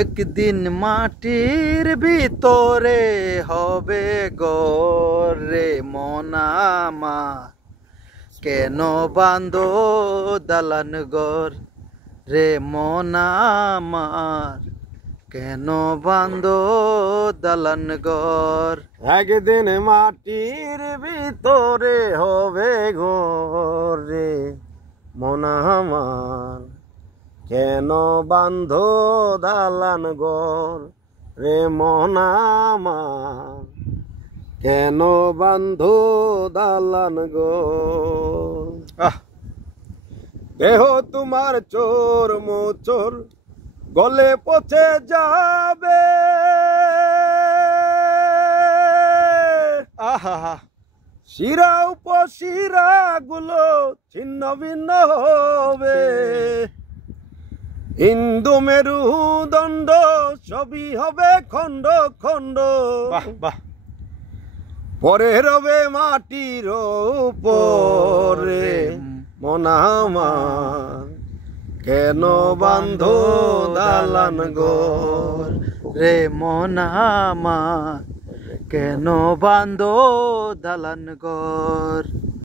একদিন মাটির ভিতরে হবে ঘর রে মন আমার, কেন বাঁধো দালান ঘর রে মন আমার, কেন বাঁধো দালান ঘর। একদিন মাটির ভিতরে হবে ঘর রে মন আমার, কেন বাঁধো দালান ঘর রে মন আমার, কেন বাঁধো দালান ঘর। দেহ তোমার চোর মোচর গলে পচে যাবে, আহা শিরা উপশিরা গুলো ছিন্ন ভিন্ন হবে, হিন্দু মেরুদণ্ড সবই হবে খণ্ড খণ্ড। বাহ বাহ। পরে রবে মাটির উপরে মন আমার, কেন বাঁধো দালান ঘর রে মন আমার, কেন বাঁধো দালান ঘর।